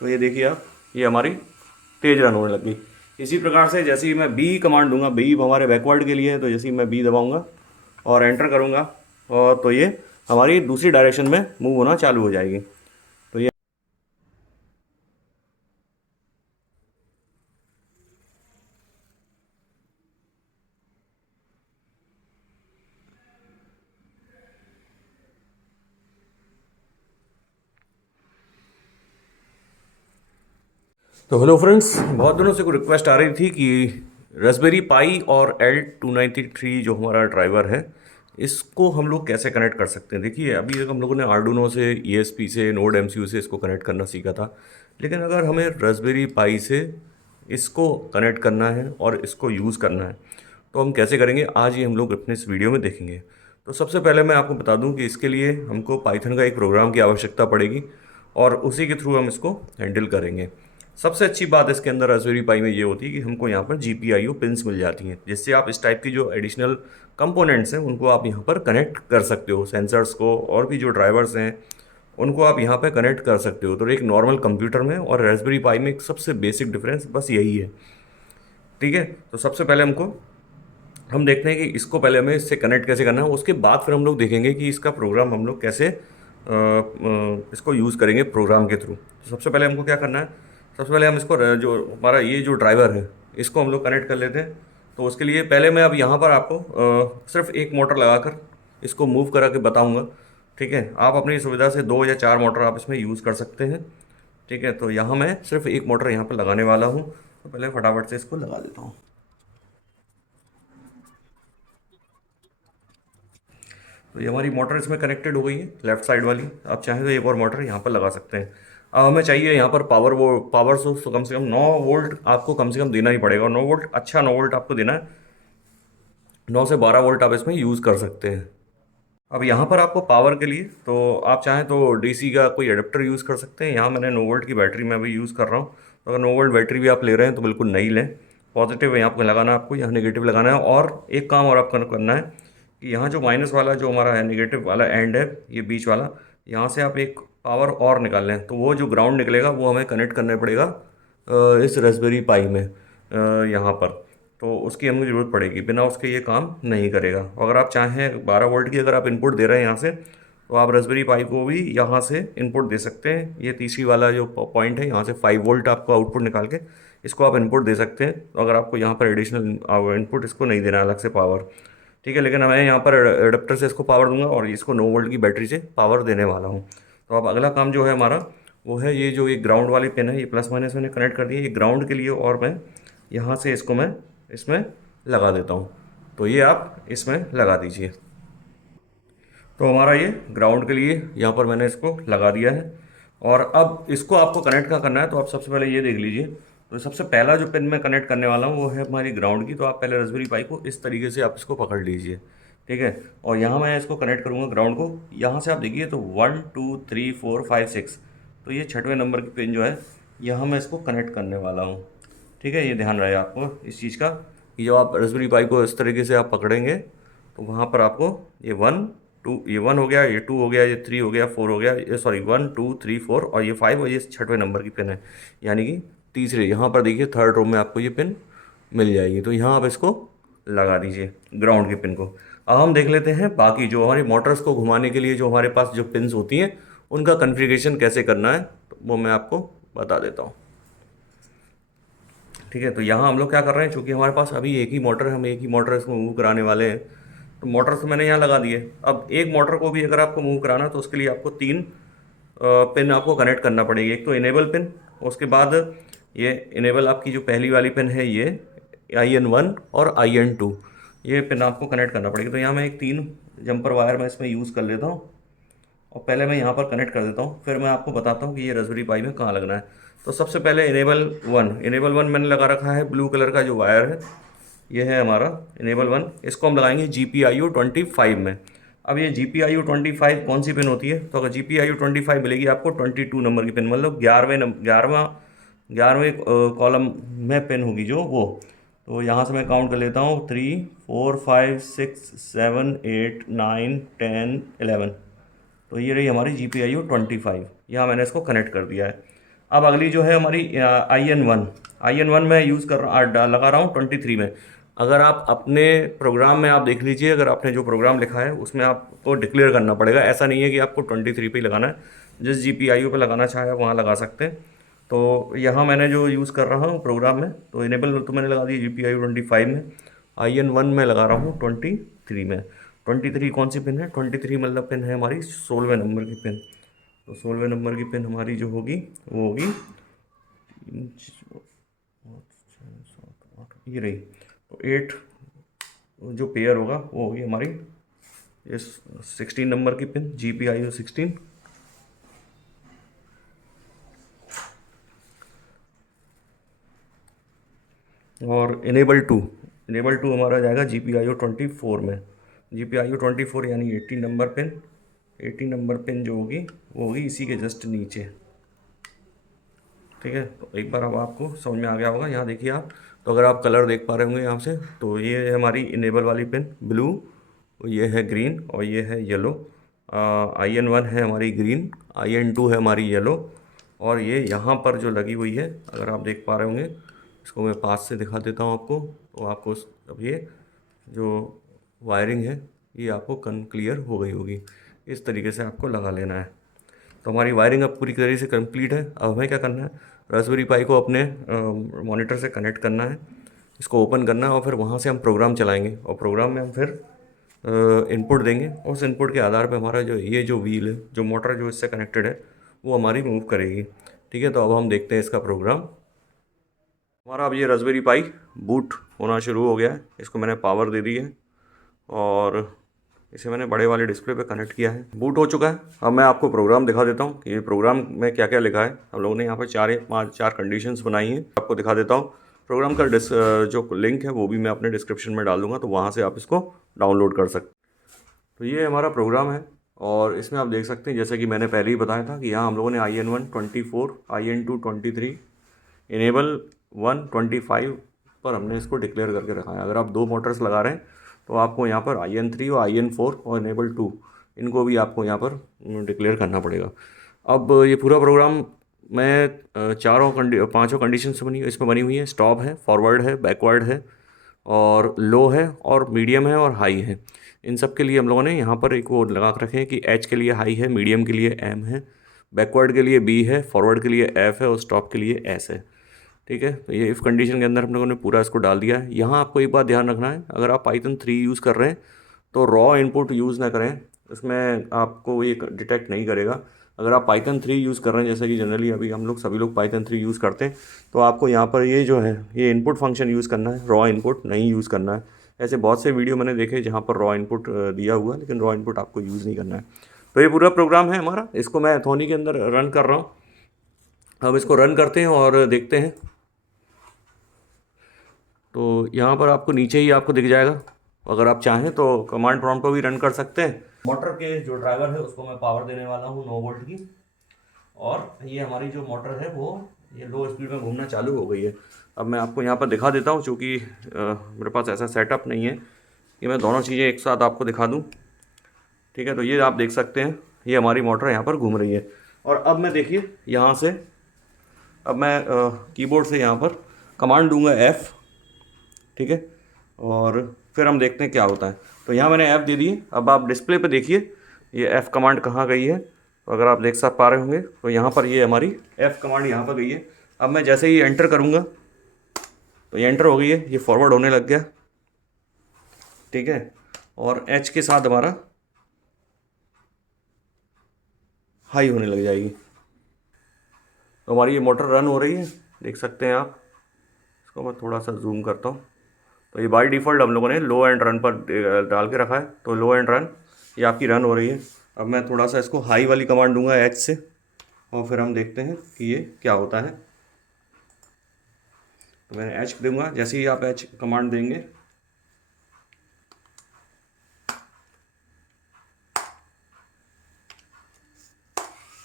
तो ये देखिए आप, ये हमारी तेज़ रन होने लग गई। इसी प्रकार से जैसे ही मैं बी कमांड दूंगा, बी हमारे बैकवर्ड के लिए है, तो जैसे ही मैं बी दबाऊंगा और एंटर करूंगा, और तो ये हमारी दूसरी डायरेक्शन में मूव होना चालू हो जाएगी। तो ये तो हेलो फ्रेंड्स, बहुत दिनों से कोई रिक्वेस्ट आ रही थी कि रास्पबेरी पाई और L293 जो हमारा ड्राइवर है, इसको हम लोग कैसे कनेक्ट कर सकते हैं। देखिए, अभी तक हम लोगों ने आर्डुइनो से, ESP से, नोड MCU से इसको कनेक्ट करना सीखा था, लेकिन अगर हमें रास्पबेरी पाई से इसको कनेक्ट करना है और इसको यूज़ करना है, तो हम कैसे करेंगे, आज ये हम लोग अपने इस वीडियो में देखेंगे। तो सबसे पहले मैं आपको बता दूं कि इसके लिए हमको पाइथन का एक प्रोग्राम की आवश्यकता पड़ेगी, और उसी के थ्रू हम इसको हैंडल करेंगे। सबसे अच्छी बात इसके अंदर रास्पबेरी पाई में ये होती है कि हमको यहाँ पर GPIO पिन्स मिल जाती हैं, जिससे आप इस टाइप की जो एडिशनल कंपोनेंट्स हैं उनको आप यहाँ पर कनेक्ट कर सकते हो। सेंसर्स को और भी जो ड्राइवर्स हैं उनको आप यहाँ पर कनेक्ट कर सकते हो। तो एक नॉर्मल कंप्यूटर में और रास्पबेरी पाई में एक सबसे बेसिक डिफरेंस बस यही है। ठीक है, तो सबसे पहले हम देखते हैं कि इसको पहले हमें इससे कनेक्ट कैसे करना है, उसके बाद फिर हम लोग देखेंगे कि इसका प्रोग्राम हम लोग कैसे इसको यूज़ करेंगे प्रोग्राम के थ्रू। तो सबसे पहले हमको क्या करना है, सबसे पहले हम इसको जो हमारा ये जो ड्राइवर है इसको हम लोग कनेक्ट कर लेते हैं। तो उसके लिए पहले मैं अब यहाँ पर आपको सिर्फ एक मोटर लगाकर इसको मूव करा के बताऊँगा। ठीक है, आप अपनी सुविधा से 2 या 4 मोटर आप इसमें यूज़ कर सकते हैं। ठीक है, तो यहाँ मैं सिर्फ एक मोटर यहाँ पर लगाने वाला हूँ, तो पहले फटाफट से इसको लगा देता हूँ। तो ये हमारी मोटर इसमें कनेक्टेड हो गई है, लेफ्ट साइड वाली। आप चाहें तो एक और मोटर यहाँ पर लगा सकते हैं। अब हमें चाहिए यहाँ पर पावर सोर्स, तो कम से कम 9 वोल्ट आपको कम से कम देना ही पड़ेगा। 9 वोल्ट, अच्छा 9 वोल्ट आपको देना है। 9 से 12 वोल्ट आप इसमें यूज़ कर सकते हैं। अब यहाँ पर आपको पावर के लिए तो आप चाहें तो DC का कोई एडेप्टर यूज़ कर सकते हैं। यहाँ मैंने 9 वोल्ट की बैटरी मैं अभी यूज़ कर रहा हूँ। तो अगर 9 वोल्ट बैटरी भी आप ले रहे हैं तो बिल्कुल नई लें। पॉजिटिव यहाँ पर लगाना है आपको, यहाँ नेगेटिव लगाना है। और एक काम और आपको करना है कि यहाँ जो माइनस वाला जो हमारा है, नेगेटिव वाला एंड है, ये बीच वाला, यहाँ से आप एक पावर और निकाल लें। तो वो जो ग्राउंड निकलेगा वो हमें कनेक्ट करना पड़ेगा इस रास्पबेरी पाई में, यहाँ पर। तो उसकी हमें ज़रूरत पड़ेगी, बिना उसके ये काम नहीं करेगा। अगर आप चाहें 12 वोल्ट की अगर आप इनपुट दे रहे हैं यहाँ से, तो आप रास्पबेरी पाई को भी यहाँ से इनपुट दे सकते हैं। ये तीसरी वाला जो पॉइंट है, यहाँ से 5 वोल्ट आपको आउटपुट निकाल के इसको आप इनपुट दे सकते हैं। तो अगर आपको यहाँ पर एडिशनल इनपुट इसको नहीं देना अलग से पावर, ठीक है। लेकिन मैं यहाँ पर एडेप्टर से इसको पावर दूंगा और इसको 9 वोल्ट की बैटरी से पावर देने वाला हूँ। तो अब अगला काम जो है हमारा, वो है ये जो एक ग्राउंड वाली पिन है, ये प्लस माइनस मैंने कनेक्ट कर दी है, ये ग्राउंड के लिए। और मैं यहाँ से इसको मैं इसमें लगा देता हूँ। तो ये आप इसमें लगा दीजिए। तो हमारा ये ग्राउंड के लिए यहाँ पर मैंने इसको लगा दिया है। और अब इसको आपको कनेक्ट क्या करना है, तो आप सबसे पहले ये देख लीजिए। तो सबसे पहला जो पिन मैं कनेक्ट करने वाला हूँ वो है हमारी ग्राउंड की। तो आप पहले रास्पबेरी पाई को इस तरीके से आप इसको पकड़ लीजिए। ठीक है, और यहाँ मैं इसको कनेक्ट करूँगा ग्राउंड को। यहाँ से आप देखिए तो 1 2 3 4 5 6, तो ये 6वें नंबर की पिन जो है, यहाँ मैं इसको कनेक्ट करने वाला हूँ। ठीक है, ये ध्यान रहे आपको इस चीज़ का कि जब आप रास्पबेरी पाई को इस तरीके से आप पकड़ेंगे, तो वहाँ पर आपको ये 1 2, ये 1 हो गया, ये 2 हो गया, ये 3 हो गया, 4 हो गया, ये सॉरी 1 2 3 4, और ये 5, और ये 6वें नंबर की पिन है, यानी कि तीसरे। यहाँ पर देखिए थर्ड रो में आपको ये पिन मिल जाएगी। तो यहाँ आप इसको लगा दीजिए ग्राउंड की पिन को। अब हम देख लेते हैं बाकी जो हमारी मोटर्स को घुमाने के लिए जो हमारे पास जो पिन्स होती हैं उनका कन्फिग्रेशन कैसे करना है, तो वो मैं आपको बता देता हूँ। ठीक है, तो यहाँ हम लोग क्या कर रहे हैं, चूँकि हमारे पास अभी एक ही मोटर है, हम एक ही मोटर इसको मूव कराने वाले हैं। तो मोटर तो मैंने यहाँ लगा दिए। अब एक मोटर को भी अगर आपको मूव कराना है तो उसके लिए आपको 3 पिन आपको कनेक्ट करना पड़ेगी। एक तो इनेबल पिन, उसके बाद ये इनेबल आपकी जो पहली वाली पिन है ये IN1 और IN2, ये पिन आपको कनेक्ट करना पड़ेगा। तो यहाँ मैं एक 3 जंपर वायर मैं इसमें यूज़ कर लेता हूँ, और पहले मैं यहाँ पर कनेक्ट कर देता हूँ, फिर मैं आपको बताता हूँ कि ये रास्पबेरी पाई में कहाँ लगना है। तो सबसे पहले इनेबल वन मैंने लगा रखा है, ब्लू कलर का जो वायर है ये है हमारा इनेबल 1। इसको हम लगाएंगे GPIO 25 में। अब ये GPIO 25 कौन सी पिन होती है, तो अगर GPIO 25 मिलेगी आपको 22 नंबर की पिन, मतलब 11वें कॉलम में पिन होगी जो वो। तो यहाँ से मैं काउंट कर लेता हूँ 3 4 5 6 7 8 9 10 11। तो ये रही हमारी GPIO 25, यहाँ मैंने इसको कनेक्ट कर दिया है। अब अगली जो है हमारी आई एन वन मैं यूज़ कर रहा लगा रहा हूँ 23 में। अगर आप अपने प्रोग्राम में आप देख लीजिए, अगर आपने जो प्रोग्राम लिखा है उसमें आपको डिक्लेयर करना पड़ेगा। ऐसा नहीं है कि आपको 23 पे ही लगाना है, जिस GPIO पे लगाना चाहे वहाँ लगा सकते हैं। तो यहाँ मैंने जो यूज़ कर रहा हूँ प्रोग्राम में, तो इनेबल तो मैंने लगा दी GPIO 25 में, IN1 में लगा रहा हूँ 23 में। 23 कौन सी पिन है? 23 मतलब पिन है हमारी 16वें नंबर की पिन। तो 16वें नंबर की पिन हमारी जो होगी वो होगी ये रही। तो 8 जो पेयर होगा वो होगी हमारी इस 16 नंबर की पिन, GPIO 16। और इनेबल टू हमारा जाएगा GPIO 24 में। GPIO 24 यानी 18 नंबर पिन। 18 नंबर पिन जो होगी वो होगी इसी के जस्ट नीचे। ठीक है, तो एक बार अब आपको समझ में आ गया होगा। यहाँ देखिए आप, तो अगर आप कलर देख पा रहे होंगे यहाँ से, तो ये है हमारी इनेबल वाली पिन ब्लू, ये है ग्रीन और ये है येलो। IN1 है हमारी ग्रीन, IN2 है हमारी येलो, और ये यहाँ पर जो लगी हुई है अगर आप देख पा रहे होंगे, इसको मैं पास से दिखा देता हूँ आपको। तो आपको अब ये जो वायरिंग है ये आपको क्लियर हो गई होगी। इस तरीके से आपको लगा लेना है। तो हमारी वायरिंग अब पूरी तरीके से कंप्लीट है। अब हमें क्या करना है, रास्पबेरी पाई को अपने मॉनिटर से कनेक्ट करना है, इसको ओपन करना है और फिर वहाँ से हम प्रोग्राम चलाएंगे और प्रोग्राम में हम फिर इनपुट देंगे। उस इनपुट के आधार पे हमारा जो ये जो व्हील है, जो मोटर जो इससे कनेक्टेड है, वो हमारी मूव करेगी। ठीक है, तो अब हम देखते हैं इसका प्रोग्राम। हमारा अब ये रास्पबेरी पाई बूट होना शुरू हो गया है। इसको मैंने पावर दे दी है और इसे मैंने बड़े वाले डिस्प्ले पे कनेक्ट किया है। बूट हो चुका है। अब मैं आपको प्रोग्राम दिखा देता हूँ कि ये प्रोग्राम में क्या क्या लिखा है। हम लोगों ने यहाँ पर 4 कंडीशंस बनाई हैं, आपको दिखा देता हूँ। प्रोग्राम का जो लिंक है वो भी मैं अपने डिस्क्रिप्शन में डाल दूँगा, तो वहाँ से आप इसको डाउनलोड कर सकते हैं। तो ये हमारा प्रोग्राम है और इसमें आप देख सकते हैं, जैसे कि मैंने पहले ही बताया था कि यहाँ हम लोगों ने IN1 24, IN2 23, इनेबल 1 25 पर हमने इसको डिक्लेयर करके रखा है। अगर आप 2 मोटर्स लगा रहे हैं तो आपको यहाँ पर IN3 और IN4 और इनेबल 2 इनको भी आपको यहाँ पर डिक्लेयर करना पड़ेगा। अब ये पूरा प्रोग्राम में पाँचों कंडीशन से इसमें बनी हुई है। स्टॉप है, फॉरवर्ड है, बैकवर्ड है और लो है और मीडियम है और हाई है। इन सब के लिए हम लोगों ने यहाँ पर एक वो लगा के रखे हैं कि H के लिए हाई है, मीडियम के लिए M है, बैकवर्ड के लिए B है, फॉरवर्ड के लिए F है और स्टॉप के लिए S है। ठीक है, तो ये इफ़ कंडीशन के अंदर हम लोगों ने पूरा इसको डाल दिया है। यहाँ आपको एक बात ध्यान रखना है, अगर आप पाइथन 3 यूज़ कर रहे हैं तो रॉ इनपुट यूज़ ना करें, इसमें आपको ये डिटेक्ट नहीं करेगा। अगर आप पाइथन 3 यूज़ कर रहे हैं, जैसे कि जनरली अभी हम लोग सभी लोग पाइथन 3 यूज़ करते हैं, तो आपको यहाँ पर ये जो है ये इनपुट फंक्शन यूज़ करना है, रॉ इनपुट नहीं यूज़ करना है। ऐसे बहुत से वीडियो मैंने देखे जहाँ पर रॉ इनपुट दिया हुआ है, लेकिन रॉ इनपुट आपको यूज़ नहीं करना है। तो ये पूरा प्रोग्राम है हमारा, इसको मैं एथोनी के अंदर रन कर रहा हूँ। अब इसको रन करते हैं और देखते हैं। तो यहाँ पर आपको नीचे ही आपको दिख जाएगा। अगर आप चाहें तो कमांड प्रॉम्प्ट पर भी रन कर सकते हैं। मोटर के जो ड्राइवर है उसको मैं पावर देने वाला हूँ 9 वोल्ट की, और ये हमारी जो मोटर है वो ये लो स्पीड में घूमना चालू हो गई है। अब मैं आपको यहाँ पर दिखा देता हूँ, चूँकि मेरे पास ऐसा सेटअप नहीं है कि मैं दोनों चीज़ें एक साथ आपको दिखा दूँ। ठीक है, तो ये आप देख सकते हैं, ये हमारी मोटर यहाँ पर घूम रही है। और अब मैं देखिए यहाँ से, अब मैं कीबोर्ड से यहाँ पर कमांड दूंगा F। ठीक है, और फिर हम देखते हैं क्या होता है। तो यहाँ मैंने F दे दी। अब आप डिस्प्ले पे देखिए ये F कमांड कहाँ गई है। तो अगर आप देख सब पा रहे होंगे तो यहाँ पर ये हमारी F कमांड यहाँ पर गई है। अब मैं जैसे ही एंटर करूँगा तो ये एंटर हो गई है, ये फॉरवर्ड होने लग गया। ठीक है, और H के साथ हमारा हाई होने लग जाएगी। तो हमारी ये मोटर रन हो रही है, देख सकते हैं आप। इसको मैं थोड़ा सा जूम करता हूँ। तो ये बाय डिफ़ॉल्ट हम लोगों ने लो एंड रन पर डाल के रखा है, तो लो एंड रन ये आपकी रन हो रही है। अब मैं थोड़ा सा इसको हाई वाली कमांड दूंगा H से, और फिर हम देखते हैं कि ये क्या होता है। तो मैं H दूंगा, जैसे ही आप H कमांड देंगे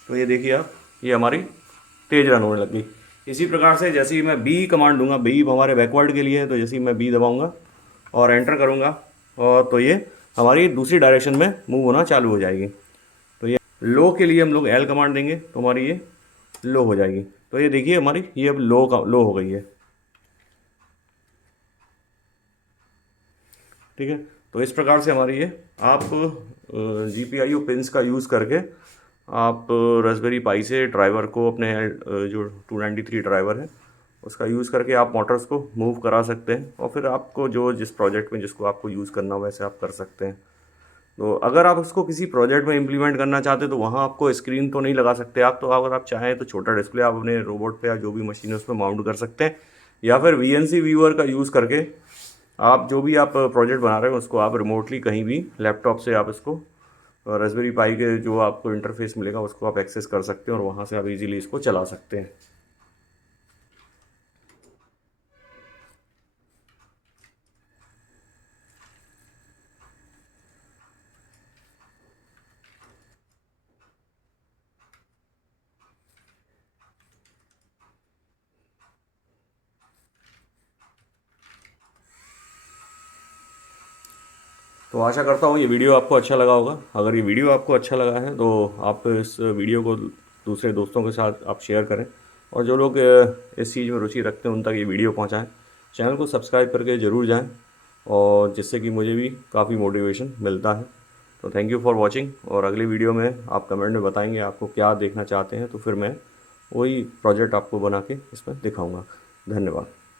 तो ये देखिए आप, ये हमारी तेज़ रन होने लग गई। इसी प्रकार से जैसे ही मैं B कमांड दूंगा, B हमारे बैकवर्ड के लिए है, तो जैसे ही मैं B दबाऊंगा और एंटर करूंगा और तो ये हमारी दूसरी डायरेक्शन में मूव होना चालू हो जाएगी। तो ये लो के लिए हम लोग L कमांड देंगे तो हमारी ये लो हो जाएगी। तो ये देखिए हमारी ये अब लो हो गई है। ठीक है, तो इस प्रकार से हमारी ये आप GPIO पिंस का यूज़ करके आप रास्पबेरी पाई से ड्राइवर को अपने जो 293 ड्राइवर है उसका यूज़ करके आप मोटर्स को मूव करा सकते हैं, और फिर आपको जो जिस प्रोजेक्ट में जिसको आपको यूज़ करना हो वैसे आप कर सकते हैं। तो अगर आप उसको किसी प्रोजेक्ट में इम्प्लीमेंट करना चाहते हैं तो वहाँ आपको स्क्रीन तो नहीं लगा सकते आप, तो अगर आप चाहें तो छोटा डिस्प्ले आप अपने रोबोट पे या जो भी मशीन है उस पर माउंट कर सकते हैं, या फिर VNC व्यूअर का यूज़ करके आप जो भी आप प्रोजेक्ट बना रहे हो उसको आप रिमोटली कहीं भी लैपटॉप से आप इसको रास्पबेरी पाई के जो आपको इंटरफेस मिलेगा उसको आप एक्सेस कर सकते हैं और वहाँ से आप इजीली इसको चला सकते हैं। तो आशा करता हूँ ये वीडियो आपको अच्छा लगा होगा। अगर ये वीडियो आपको अच्छा लगा है तो आप इस वीडियो को दूसरे दोस्तों के साथ आप शेयर करें, और जो लोग इस चीज़ में रुचि रखते हैं उन तक ये वीडियो पहुँचाएँ। चैनल को सब्सक्राइब करके ज़रूर जाएँ, और जिससे कि मुझे भी काफ़ी मोटिवेशन मिलता है। तो थैंक यू फॉर वॉचिंग, और अगली वीडियो में आप कमेंट में बताएंगे आपको क्या देखना चाहते हैं, तो फिर मैं वही प्रोजेक्ट आपको बना के इसमें दिखाऊँगा। धन्यवाद।